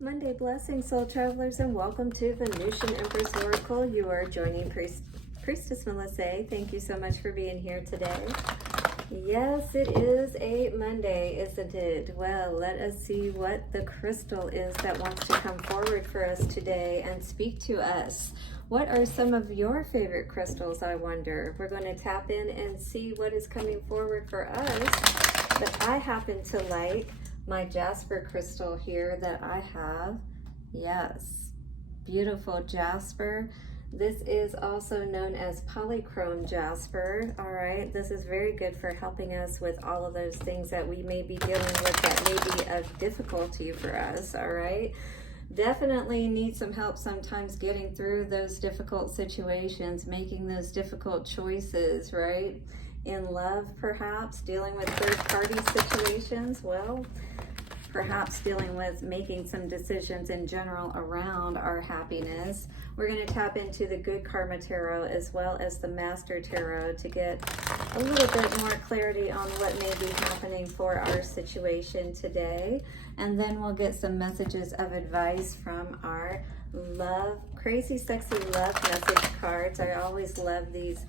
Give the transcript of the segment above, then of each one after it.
Monday blessings, soul travelers, and welcome to Venusian Empress Oracle. You are joining Priestess Melissae. Thank you so much for being here today. Yes, it is a Monday, isn't it? Well, let us see what the crystal is that wants to come forward for us today and speak to us. What are some of your favorite crystals, I wonder? We're going to tap in and see what is coming forward for us. But I happen to like my jasper crystal here that I have. Yes, beautiful jasper. This is also known as polychrome jasper. All right, this is very good for helping us with all of those things that we may be dealing with that may be of difficulty for us. All right, definitely need some help sometimes getting through those difficult situations, making those difficult choices, right? In love, perhaps dealing with third-party situations. Well, perhaps dealing with making some decisions in general around our happiness. We're going to tap into the Good Karma Tarot as well as the Master Tarot to get a little bit more clarity on what may be happening for our situation today. And then we'll get some messages of advice from our crazy sexy love message cards. I always love these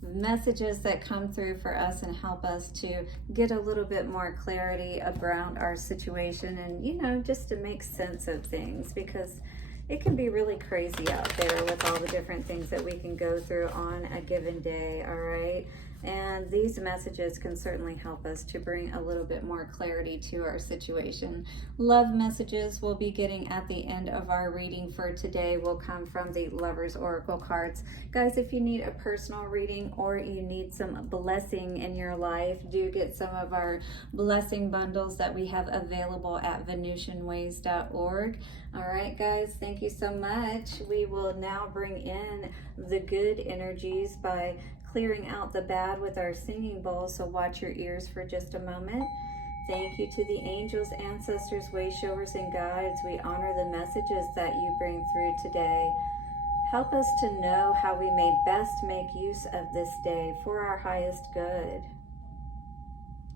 messages that come through for us and help us to get a little bit more clarity around our situation and, you know, just to make sense of things, because it can be really crazy out there with all the different things that we can go through on a given day. All right, and these messages can certainly help us to bring a little bit more clarity to our situation. Love messages we'll be getting at the end of our reading for today will come from the Lovers Oracle cards. Guys, if you need a personal reading or you need some blessing in your life, do get some of our blessing bundles that we have available at venusianways.org. All right, guys, thank you so much. We will now bring in the good energies by clearing out the bad with our singing bowl, so watch your ears for just a moment. Thank you to the angels, ancestors, way showers, and guides. We honor the messages that you bring through today. Help us to know how we may best make use of this day for our highest good.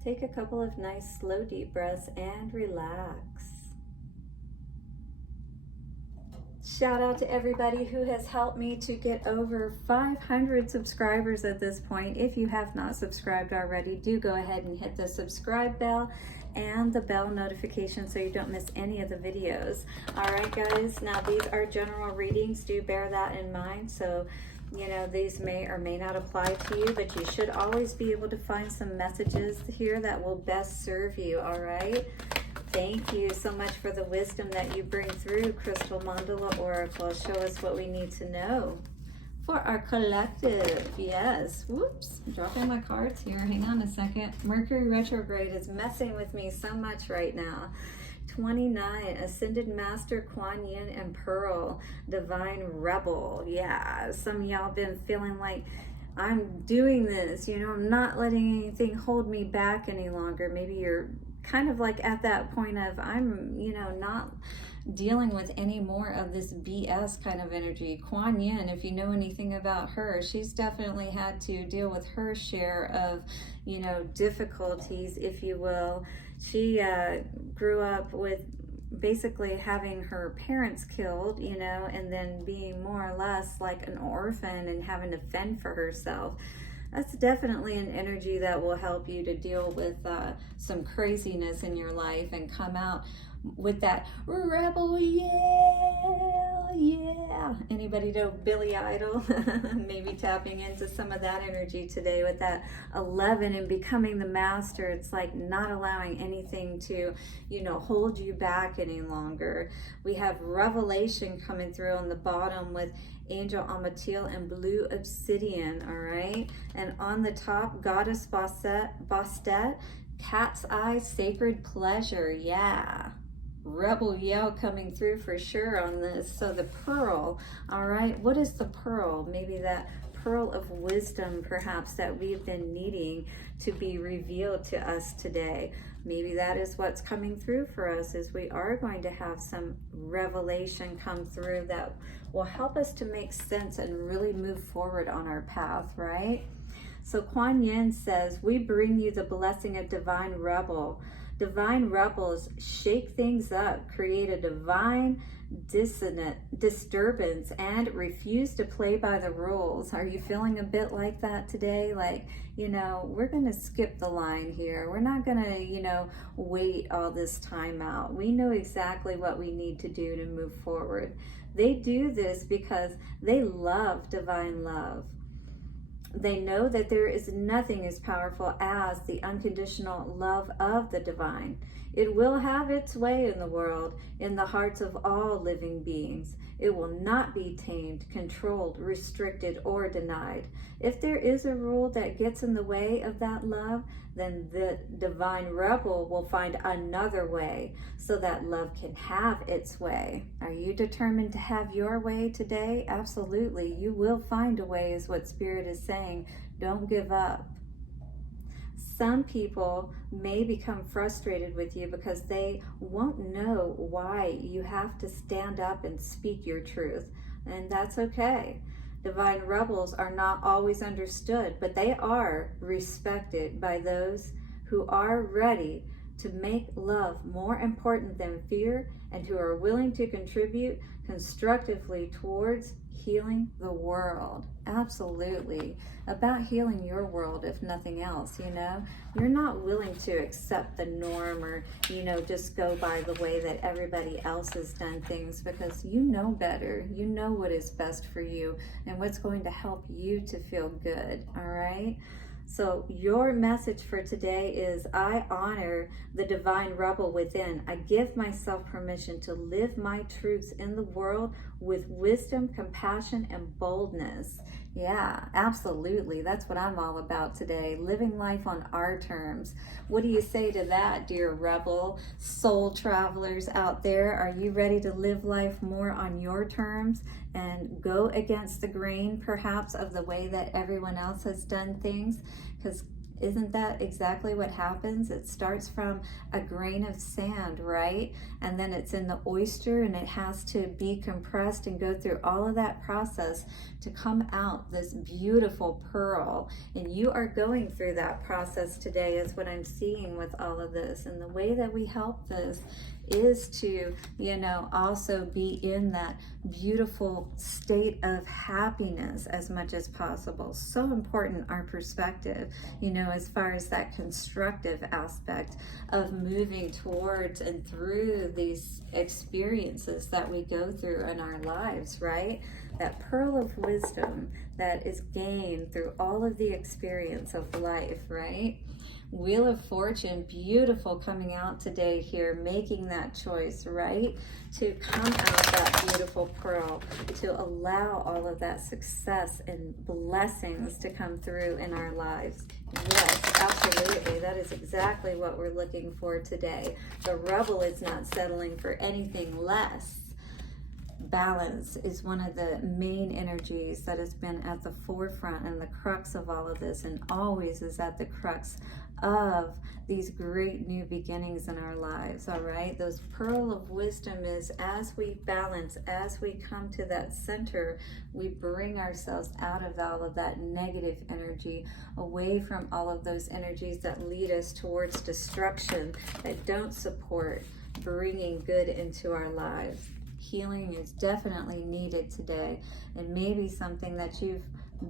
Take a couple of nice, slow, deep breaths and relax. Shout out to everybody who has helped me to get over 500 subscribers at this point. If you have not subscribed already, do go ahead and hit the subscribe bell and the bell notification so you don't miss any of the videos. All right, guys, now these are general readings. Do bear that in mind. So, you know, these may or may not apply to you, but you should always be able to find some messages here that will best serve you. All right. Thank you so much for the wisdom that you bring through, Crystal Mandala Oracle. Show us what we need to know for our collective. Yes. Whoops. I'm dropping my cards here. Hang on a second. Mercury retrograde is messing with me so much right now. 29, Ascended Master Kuan Yin and Pearl, Divine Rebel. Yeah, some of y'all been feeling like, I'm doing this, you know, I'm not letting anything hold me back any longer. Maybe you're kind of like at that point of, I'm, you know, not dealing with any more of this BS kind of energy. Kuan Yin, if you know anything about her, she's definitely had to deal with her share of, you know, difficulties, if you will. She grew up with basically having her parents killed, you know, and then being more or less like an orphan and having to fend for herself. That's definitely an energy that will help you to deal with some craziness in your life and come out with that rebel yell, yeah. Anybody know Billy Idol? Maybe tapping into some of that energy today with that 11 and becoming the master. It's like not allowing anything to, you know, hold you back any longer. We have revelation coming through on the bottom with Angel Amatil and Blue Obsidian, all right? And on the top, Goddess Bastet, Cat's Eye, Sacred Pleasure, yeah. Rebel yell coming through for sure on this. So the pearl, all right, what is the pearl? Maybe that pearl of wisdom perhaps that we've been needing to be revealed to us today. Maybe that is what's coming through for us, is we are going to have some revelation come through that will help us to make sense and really move forward on our path, right? So Kuan Yin says, we bring you the blessing of divine rebel, Divine rebels shake things up, create a divine disturbance, and refuse to play by the rules. Are you feeling a bit like that today? Like, you know, we're going to skip the line here. We're not going to, you know, wait all this time out. We know exactly what we need to do to move forward. They do this because they love divine love. They know that there is nothing as powerful as the unconditional love of the divine. It will have its way in the world, in the hearts of all living beings. It will not be tamed, controlled, restricted, or denied. If there is a rule that gets in the way of that love, then the divine rebel will find another way so that love can have its way. Are you determined to have your way today? Absolutely. You will find a way, is what Spirit is saying. Don't give up. Some people may become frustrated with you because they won't know why you have to stand up and speak your truth, and that's okay. Divine rebels are not always understood, but they are respected by those who are ready to make love more important than fear and who are willing to contribute constructively towards healing the world. Absolutely. About healing your world, if nothing else, you know. You're not willing to accept the norm or, you know, just go by the way that everybody else has done things, because you know better. You know what is best for you and what's going to help you to feel good, all right? So your message for today is, I honor the divine rebel within. I give myself permission to live my truths in the world with wisdom, compassion, and boldness. Yeah, absolutely. That's what I'm all about today. Living life on our terms. What do you say to that, dear rebel soul travelers out there? Are you ready to live life more on your terms and go against the grain, perhaps, of the way that everyone else has done things? Because isn't that exactly what happens? It starts from a grain of sand, right? And then it's in the oyster, and it has to be compressed and go through all of that process to come out this beautiful pearl. And you are going through that process today, is what I'm seeing with all of this. And the way that we help this is to, you know, also be in that beautiful state of happiness as much as possible. So important, our perspective, you know, as far as that constructive aspect of moving towards and through these experiences that we go through in our lives, right? That pearl of wisdom that is gained through all of the experience of life, right? Wheel of Fortune, beautiful, coming out today here, making that choice, right? To come out that beautiful pearl, to allow all of that success and blessings to come through in our lives. Yes, absolutely. That is exactly what we're looking for today. The rebel is not settling for anything less. Balance is one of the main energies that has been at the forefront and the crux of all of this, and always is at the crux of these great new beginnings in our lives, all right? Those pearl of wisdom is, as we balance, as we come to that center, we bring ourselves out of all of that negative energy, away from all of those energies that lead us towards destruction, that don't support bringing good into our lives. Healing is definitely needed today, and maybe something that you've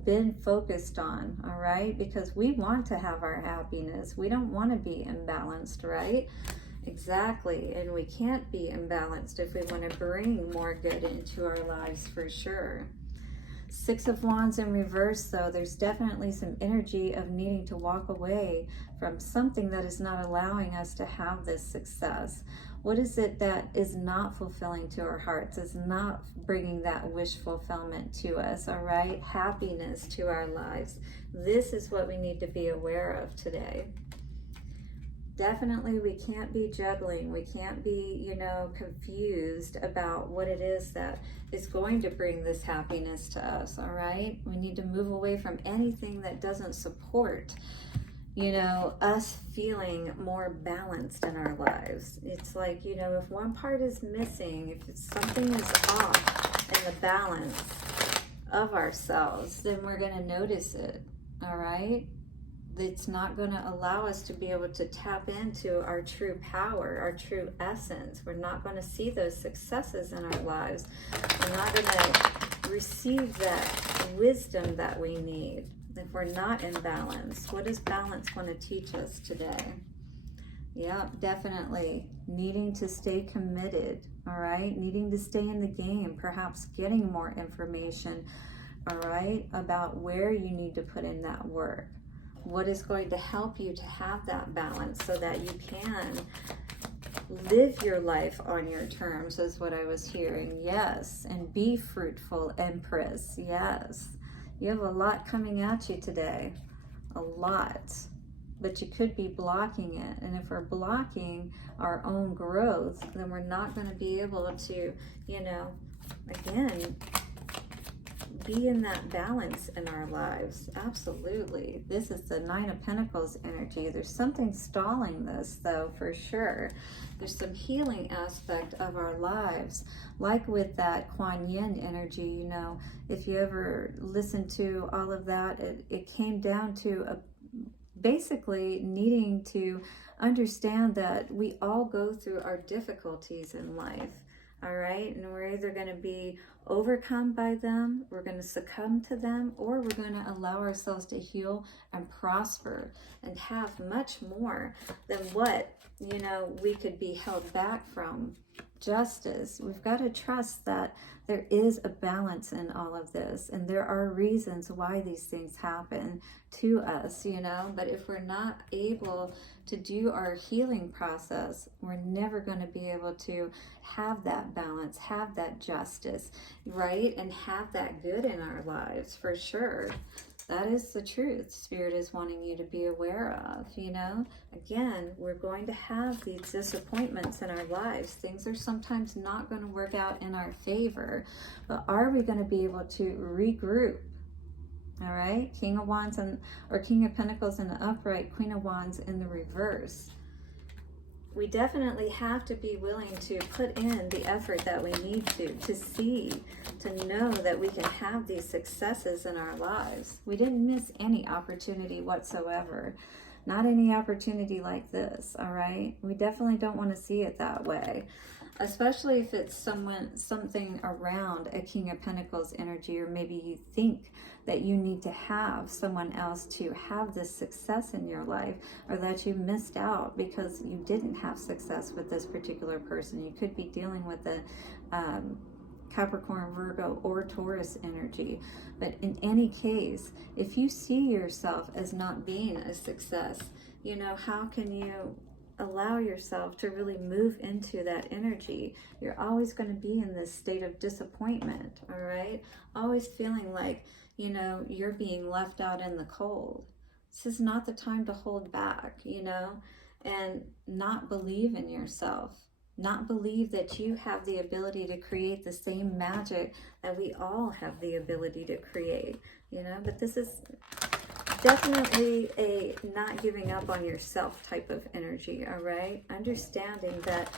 been focused on, all right? Because we want to have our happiness. We don't want to be imbalanced, right? Exactly. And we can't be imbalanced if we want to bring more good into our lives, for sure. Six of Wands in reverse, though, there's definitely some energy of needing to walk away from something that is not allowing us to have this success. What is it that is not fulfilling to our hearts, is not bringing that wish fulfillment to us, all right? Happiness to our lives. This is what we need to be aware of today. Definitely, we can't be juggling. We can't be, you know, confused about what it is that is going to bring this happiness to us, all right? We need to move away from anything that doesn't support, you know, us feeling more balanced in our lives. It's like, you know, if one part is missing, if something is off in the balance of ourselves, then we're going to notice it, all right? It's not going to allow us to be able to tap into our true power, our true essence. We're not going to see those successes in our lives. We're not going to receive that wisdom that we need if we're not in balance. What does balance want to teach us today? Yeah, definitely needing to stay committed, all right? Needing to stay in the game, perhaps getting more information, all right, about where you need to put in that work. What is going to help you to have that balance so that you can live your life on your terms, is what I was hearing. Yes, and be fruitful, Empress. Yes, you have a lot coming at you today, a lot, but you could be blocking it. And if we're blocking our own growth, then we're not going to be able to, you know, again, be in that balance in our lives. Absolutely. This is the Nine of Pentacles energy. There's something stalling this, though, for sure. There's some healing aspect of our lives, like with that Kuan Yin energy. You know, if you ever listen to all of that, it came down to basically needing to understand that we all go through our difficulties in life. All right, and we're either going to be overcome by them, we're going to succumb to them, or we're going to allow ourselves to heal and prosper and have much more than what, you know, we could be held back from. Justice. We've got to trust that there is a balance in all of this, and there are reasons why these things happen to us, you know. But if we're not able to do our healing process, we're never going to be able to have that balance, have that justice, right? And have that good in our lives, for sure. That is the truth. Spirit is wanting you to be aware of, you know. Again, we're going to have these disappointments in our lives. Things are sometimes not going to work out in our favor, but are we going to be able to regroup? All right, King of Wands or King of Pentacles in the upright, Queen of Wands in the reverse. We definitely have to be willing to put in the effort that we need to see, to know that we can have these successes in our lives. We didn't miss any opportunity whatsoever. Not any opportunity like this, all right? We definitely don't want to see it that way, especially if it's something around a King of Pentacles energy, or maybe you think that you need to have someone else to have this success in your life, or that you missed out because you didn't have success with this particular person. You could be dealing with the Capricorn, Virgo, or Taurus energy. But in any case, if you see yourself as not being a success, you know, how can you allow yourself to really move into that energy? You're always going to be in this state of disappointment, all right? Always feeling like, you know, you're being left out in the cold. This is not the time to hold back, you know, and not believe in yourself. Not believe that you have the ability to create the same magic that we all have the ability to create, you know. But this is definitely a not giving up on yourself type of energy, all right? Understanding that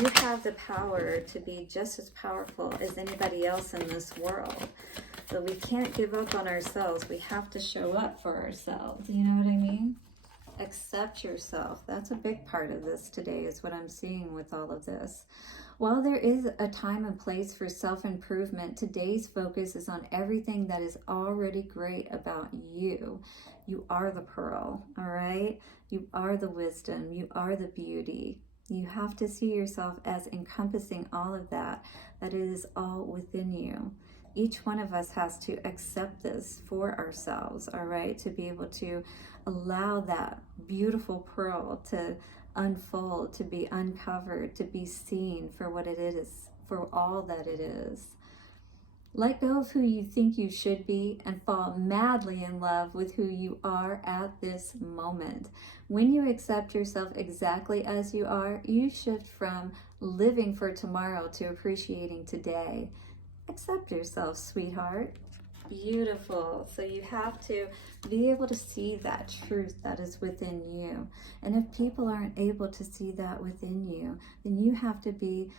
you have the power to be just as powerful as anybody else in this world. So we can't give up on ourselves. We have to show up for ourselves. You know what I mean? Accept yourself. That's a big part of this today, is what I'm seeing with all of this. While there is a time and place for self-improvement, today's focus is on everything that is already great about you. You are the pearl, all right? You are the wisdom. You are the beauty. You have to see yourself as encompassing all of that, that it is all within you. Each one of us has to accept this for ourselves, all right? To be able to allow that beautiful pearl to unfold, to be uncovered, to be seen for what it is, for all that it is. Let go of who you think you should be and fall madly in love with who you are at this moment. When you accept yourself exactly as you are, you shift from living for tomorrow to appreciating today. Accept yourself, sweetheart. Beautiful. So you have to be able to see that truth that is within you. And if people aren't able to see that within you, then you have to be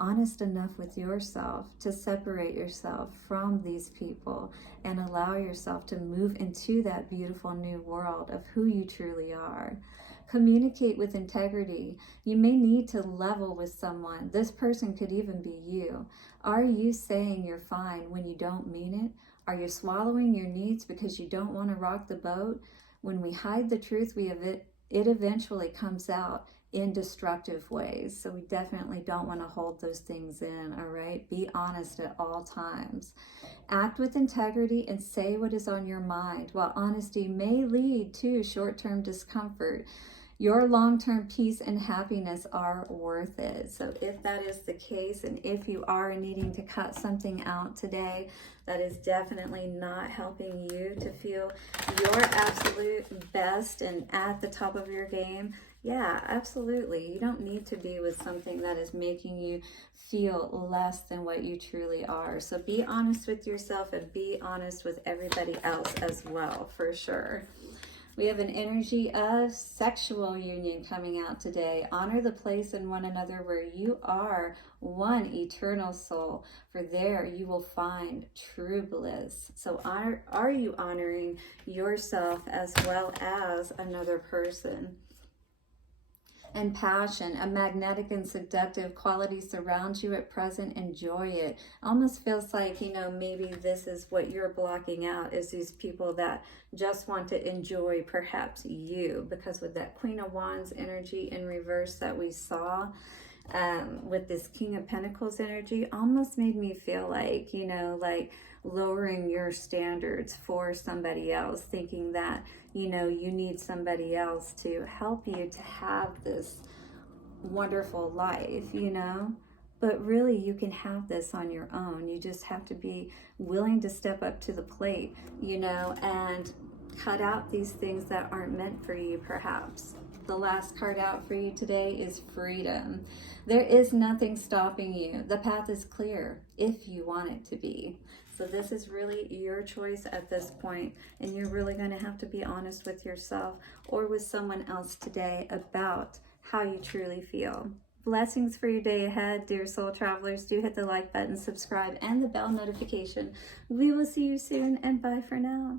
honest enough with yourself to separate yourself from these people and allow yourself to move into that beautiful new world of who you truly are. Communicate with integrity. You may need to level with someone. This person could even be you. Are you saying you're fine when you don't mean it? Are you swallowing your needs because you don't want to rock the boat? When we hide the truth, it eventually comes out in destructive ways. So we definitely don't want to hold those things in, all right? Be honest at all times. Act with integrity and say what is on your mind. While honesty may lead to short-term discomfort, your long-term peace and happiness are worth it. So if that is the case, and if you are needing to cut something out today that is definitely not helping you to feel your absolute best and at the top of your game, yeah, absolutely. You don't need to be with something that is making you feel less than what you truly are. So be honest with yourself and be honest with everybody else as well, for sure. We have an energy of sexual union coming out today. Honor the place in one another where you are one eternal soul, for there you will find true bliss. So are you honoring yourself as well as another person? And passion, a magnetic and seductive quality surrounds you at present. Enjoy it. Almost feels like, you know, maybe this is what you're blocking out, is these people that just want to enjoy perhaps you, because with that Queen of Wands energy in reverse that we saw, with this King of Pentacles energy, almost made me feel like, you know, like lowering your standards for somebody else, thinking that, you know, you need somebody else to help you to have this wonderful life, you know. But really, you can have this on your own. You just have to be willing to step up to the plate, you know, and cut out these things that aren't meant for you, perhaps. The last card out for you today is freedom. There is nothing stopping you. The path is clear if you want it to be. So this is really your choice at this point, and you're really going to have to be honest with yourself or with someone else today about how you truly feel. Blessings for your day ahead, dear soul travelers. Do hit the like button, subscribe, and the bell notification. We will see you soon, and bye for now.